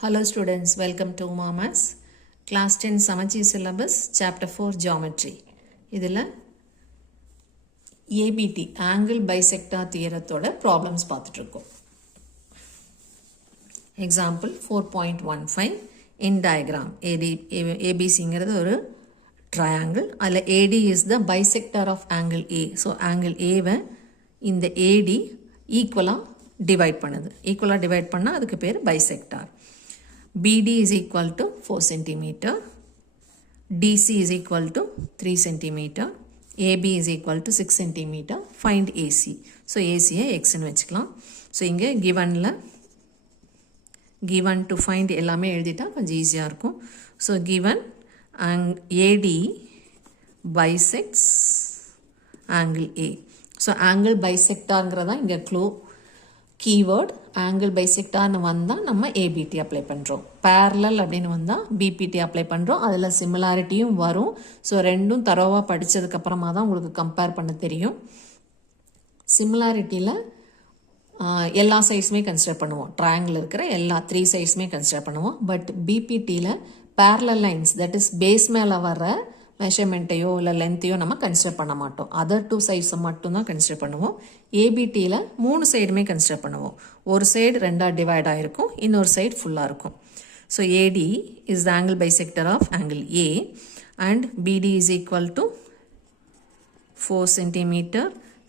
Hello students, welcome to Mamas. Class 10 Samacheer syllabus, Chapter 4 Geometry. இதில் ABT, Angle Bisector Theorem problems பார்த்துட்ருக்கோம். Example 4.15 in diagram. ABCங்கிறது ஒரு triangle. அதில் AD is the bisector of angle A. So angle A இந்த AD ஈக்குவலாக divide பண்ணுது. ஈக்குவலாக divide பண்ணால் அதுக்கு பேர் bisector. BD is equal to 4 cm, DC is equal to 3 cm, AB is equal to 6 cm. Find AC. So AC x ன்னு வச்சுக்கலாம். So இங்கே given to find எல்லாமே எழுதிட்டா கொஞ்சம் ஈஸியாக இருக்கும். So given AD bisects angle A. So angle bisectorங்கிறதா இங்கே keyword angle bisectorனு வந்தால் நம்ம ABT அப்ளை பண்ணுறோம். parallel அப்படின்னு வந்தால் BPT அப்ளை பண்ணுறோம். அதில் சிமிலாரிட்டியும் வரும். ஸோ ரெண்டும் தரோவாக படித்ததுக்கப்புறமா தான் உங்களுக்கு கம்பேர் பண்ண தெரியும். சிமிலாரிட்டியில் எல்லா சைஸுமே கன்சிடர் பண்ணுவோம். ட்ரையாங்கிள் இருக்கிற எல்லா 3 சைஸுமே கன்சிடர் பண்ணுவோம். பட் பிபிடியில் parallel lines that is base மேலே வர மெஷர்மெண்ட்டையோ இல்லை லென்த்தையோ நம்ம கன்சிடர் பண்ண மாட்டோம். அதர் 2 சைட்ஸை மட்டும்தான் கன்சிடர் பண்ணுவோம். ஏபிடியில் 3 சைடுமே கன்சிடர் பண்ணுவோம். ஒரு சைடு 2ஆக டிவைட் ஆகிருக்கும், இன்னொரு சைடு ஃபுல்லாக இருக்கும். So AD is the angle bisector of angle A and BD is equal to 4 cm,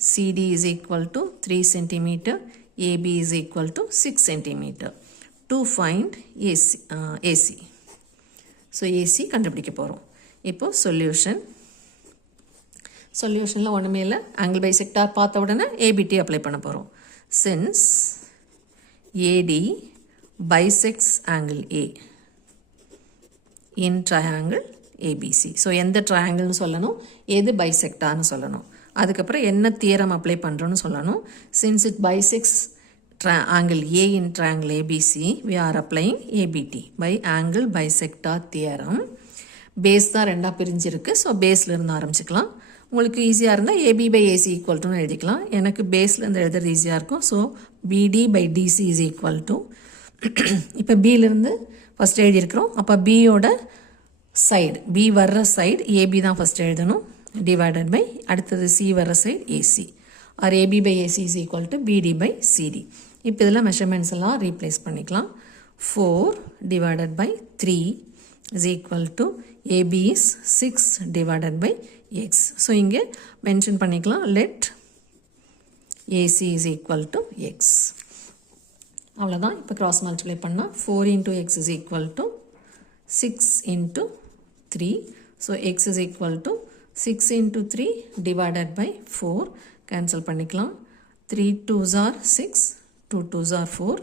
CD is equal to 3 cm, AB is equal to 6 cm. To find AC. So AC கண்டுபிடிக்க போகிறோம். இப்போ சொல்யூஷனில் ஒன்றுமே இல்லை. Angle bisector பார்த்த உடனே ABT apply பண்ண போகிறோம். Since AD bisects angle A in triangle ABC. So எந்த ட்ரையாங்கிள்னு சொல்லணும், எது பைசெக்டார்னு சொல்லணும், அதுக்கப்புறம் என்ன தியரம் அப்ளை பண்ணுறோன்னு சொல்லணும். Since it bisects angle A in triangle ABC, we are applying ABT by angle bisector theorem. Base தான் 2ஆக பிரிஞ்சிருக்கு. ஸோ பேஸ்லேருந்து ஆரம்பிச்சிக்கலாம். உங்களுக்கு ஈஸியாக இருந்தால் AB by AC ஈக்குவல் டுன்னு எழுதிக்கலாம். எனக்கு பேஸ்லேருந்து எழுதுறது ஈஸியாக இருக்கும். So BD by DC is equal to இப்போ பியிலேருந்து ஃபஸ்ட் எழுதியிருக்கிறோம். அப்போ பியோட சைடு, பி வர்ற சைடு AB தான் ஃபஸ்ட் எழுதணும். டிவைடட் பை அடுத்தது C வர்ற side AC or AB by AC is equal to BD by CD. இப்போ இதில் மெஷர்மெண்ட்ஸ் எல்லாம் ரீப்ளேஸ் பண்ணிக்கலாம். 4 divided by 3 is equal to AB is 6 divided by X. So இங்கே mention பண்ணிக்கலாம். let AC is equal to X. அவ்வளோதான். இப்போ cross multiply பண்ணால் 4 into X is equal to 6 into 3. So X is equal to 6 into 3 divided by 4. Cancel பண்ணிக்கலாம். 3 2s are 6, 2 2s are 4,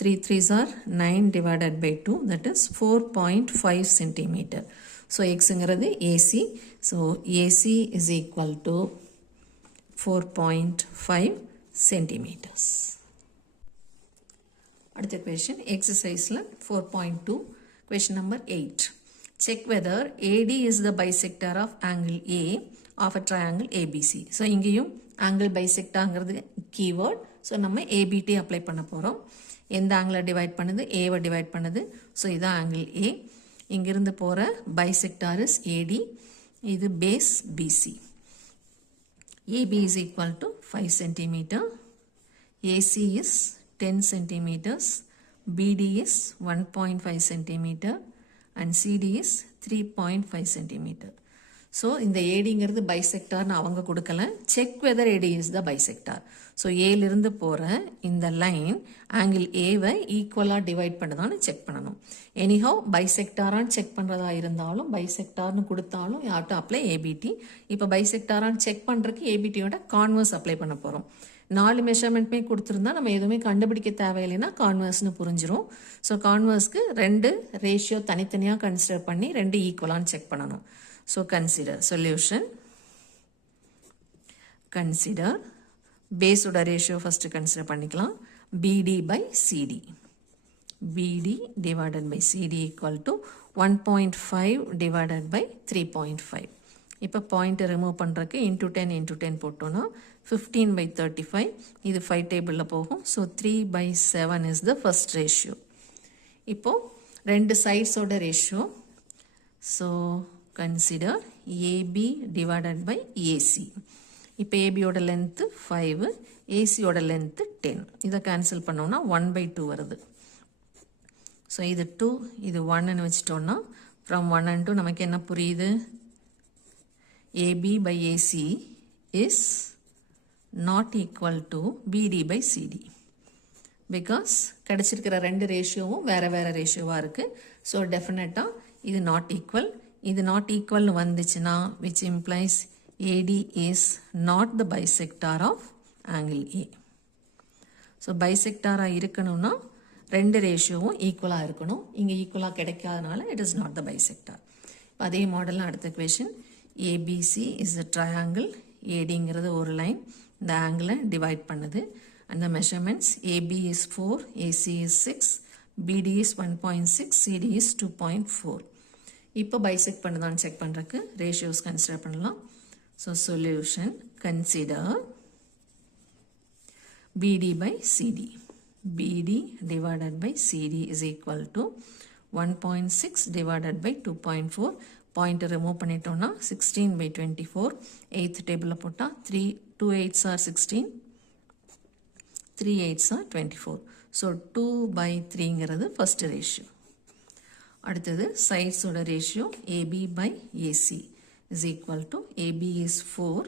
3 3s are 9 divided by 2, that is 4.5 cm. So xங்கிறது AC. So AC is equal to 4.5 centimeters. அடுத்த question exerciseல 4.2 question number 8. Check whether AD is the bisector of angle A of a triangle ABC. So இங்கேயும் angle bisectorங்கிறது keyword. So நம்ம ABT apply பண்ண போகிறோம். எந்த ஆங்கிளை divide பண்ணுது, ஏவை divide பண்ணுது. ஸோ இதான் ஆங்கிள் ஏ. இங்கிருந்து போகிற பைசெக்டார் இஸ் AD. இது base BC. AB is equal to 5 cm, AC is 10 cm, BD is 1.5 cm and CD is 3.5 cm. So இந்த ஏடிங்கிறது பைசெக்டார்னு அவங்க கொடுக்கல. Check whether AD is the bisector. So ஏலிருந்து போகிற இந்த லைன் ஆங்கிள் ஏவை ஈக்குவலாக டிவைட் பண்ணுதான்னு செக் பண்ணணும். எனிஹவ் பைசெக்டாரான்னு செக் பண்ணுறதா இருந்தாலும் பைசெக்டார்னு கொடுத்தாலும் யார்ட்டு அப்ளை ஏபிடி. இப்போ பைசெக்டாரான்னு செக் பண்ணுறதுக்கு ஏபிடியோட கான்வர்ஸ் அப்ளை பண்ண போகிறோம். 4 மெஷர்மெண்ட்மே கொடுத்துருந்தா நம்ம எதுவுமே கண்டுபிடிக்க தேவையில்லைன்னா கான்வர்ஸ்னு புரிஞ்சிடும். ஸோ கான்வர்ஸ்க்கு 2 ரேஷியோ தனித்தனியாக கன்சிடர் பண்ணி 2 ஈக்குவலான்னு செக் பண்ணணும். So consider solution. Consider base oda ratio first consider பண்ணிக்கலாம். BD by CD. BD divided by CD equal to 1.5 divided by 3.5. இப்போ பாயிண்ட் ரிமூவ் பண்ணுறதுக்கு into 10 into 10 போட்டோன்னா 15 by 35. இது 5 டேபிளில் போகும். So 3 by 7 is the first ratio. இப்போ ரெண்டு சைட்ஸோட ratio. So consider AB divided by AC. இப்போ ஏபியோட லென்த்து 5, ஏசியோட லென்த்து 10. இதை கேன்சல் பண்ணோம்னா 1/2 வருது. ஸோ இது 2, இது 1ன்னு வச்சிட்டோம்னா ஃப்ரம் 1 and 2 நமக்கு என்ன புரியுது? AB by AC is not equal to BD by CD. Because கிடைச்சிருக்கிற ரெண்டு ரேஷியோவும் வேறு வேறு ரேஷியோவாக இருக்குது. ஸோ டெஃபினட்டாக இது நாட் ஈக்குவல். இது நாட் ஈக்குவல்னு வந்துச்சுன்னா which implies AD is not the bisector of angle A. So பைசெக்டாராக இருக்கணும்னா ரெண்டு ரேஷியோவும் ஈக்குவலாக இருக்கணும். இங்கே ஈக்குவலாக கிடைக்காதனால it is not the bisector. இப்போ அதே மாடலில் அடுத்த question. ABC is a triangle. ஏடிங்கிறது ஒரு லைன் இந்த ஆங்கிளை டிவைட் பண்ணுது. And the measurements AB is 4, AC is 6, BD is 1.6, CD is 2.4. இப்போ பைசெக்ட் பண்ணுதான்னு செக் பண்ணுறதுக்கு ரேஷியோஸ் கன்சிடர் பண்ணலாம். So solution, consider BD by CD. BD divided by CD is equal to 1.6 divided by 2.4. Point remove பண்ணிட்டோம்னா 16 by 24. 8th table போட்டா 2 8s are 16, 3 8s are 24. So 2 by 3ங்கிறது first ratio. அடுத்தது sides ஓட ratio AB by AC is equal to AB is 4,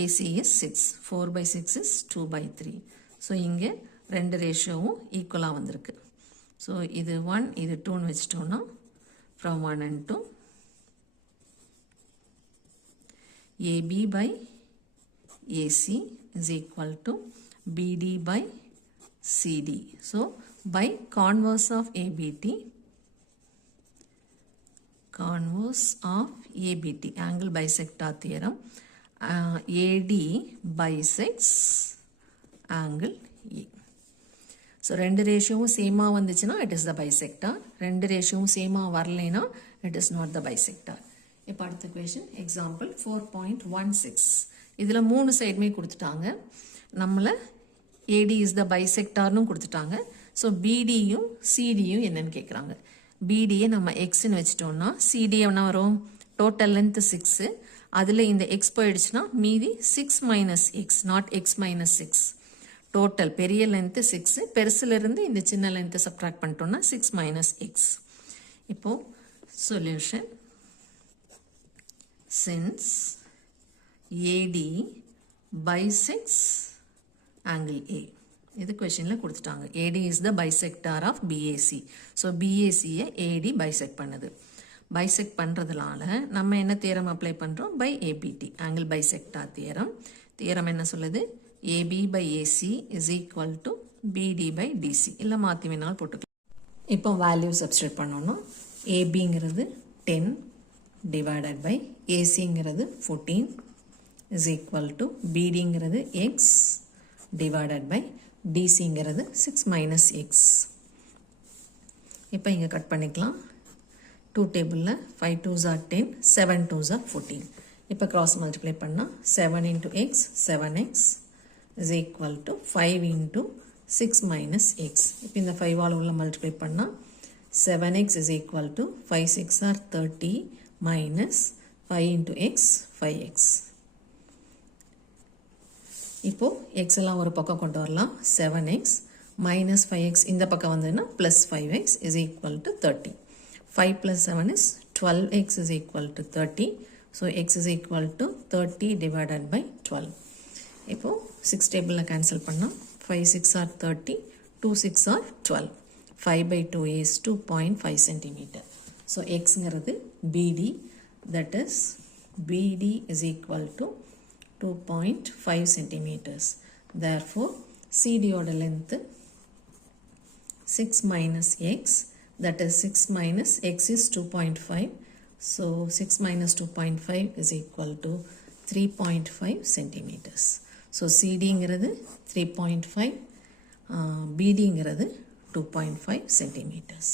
AC is 6. 4 by 6 is 2 by 3. So இங்கே ரெண்டு ரேஷியோவும் ஈக்குவலாக வந்திருக்கு. So இது 1, இது 2ன்னு வச்சிட்டோம்னா from 1 and 2 AB by AC is equal to BD by CD. So by converse of ABT, converse of ABT, angle bisector theorem, AD bisects angle A. So ரெண்டு ரேஷியோவும் சேமாக வந்துச்சுன்னா இட் இஸ் த பைசெக்டார். ரெண்டு ரேஷியோவும் சேமாக வரலைன்னா it is not the bisector. இப்போ அடுத்த question example 4.16. இதில் 3 சைடுமே கொடுத்துட்டாங்க. நம்மளை ஏடி இஸ் த பைசெக்டார்னு கொடுத்துட்டாங்க. ஸோ பிடியும் சிடியும் என்னன்னு கேட்குறாங்க. பிடியை நம்ம எக்ஸ்ன்னு வச்சிட்டோம்னா சிடி என்ன வரும்? Total length 6. அதில் இந்த எக்ஸ் போயிடுச்சுன்னா மீதி 6 minus x, not x minus 6. Total பெரிய லென்த்து 6, பெருசுலேருந்து இந்த சின்ன லென்த்தை சப்ட்ராக்ட் பண்ணிட்டோம்னா 6 மைனஸ் எக்ஸ். இப்போது solution, since AD bisects angle A. இது கொஷனில் கொடுத்துட்டாங்க. AD is the bisector of BAC. So பிஏசியை ஏடி பைசெக்ட் பண்ணுது. பைசெக்ட் பண்ணுறதுனால நம்ம என்ன தியரம் அப்ளை பண்ணுறோம்? By ABD, angle bisector theorem. Theorem என்ன சொல்லுது? AB by AC is equal to BD by DC. இல்லை மாற்றி வேணாலும் போட்டுக்கலாம். இப்போ வேல்யூ சப்ஸ்டியூட் பண்ணணும். ஏபிங்கிறது 10 டிவைடட் பை ஏசிங்கிறது 14 இஸ் ஈக்குவல் டு பிடிங்கிறது எக்ஸ் டிவைடட் பை டிசிங்கிறது 6 மைனஸ் எக்ஸ். இப்போ இங்கே கட் பண்ணிக்கலாம். 2 டேபிளில் 5 2s are 10, 7 2s are 14. இப்போ கிராஸ் மல்டிப்ளை பண்ணால் 7 into x 7x is equal to 5 into 6 minus x. இப்போ இந்த 5 ஆல் உள்ள மல்டிப்ளை பண்ணால் 7x is equal to 5 6 are 30 minus 5 into x 5x. இப்போ x எல்லாம் ஒரு பக்கம் கொண்டு வரலாம். 7x minus 5x இந்த பக்கம் வந்ததுன்னா plus 5x is equal to 30. 5 plus 7 is 12x is equal to 30. So x is equal to 30 divided by 12. இப்போ 6 டேபிளில் கேன்சல் பண்ணால் 5 6 are 30, 2 6 are 12. 5 by 2 is 2.5 centimeter. So xங்கிறது BD, that is BD is equal to 2.5 centimeters. Therefore CD ஓட length 6 minus x, that is 6 minus x is 2.5. So 6 minus 2.5 is equal to 3.5 centimeters. So CDங்கிறது 3.5, BDங்கிறது 2.5 centimeters.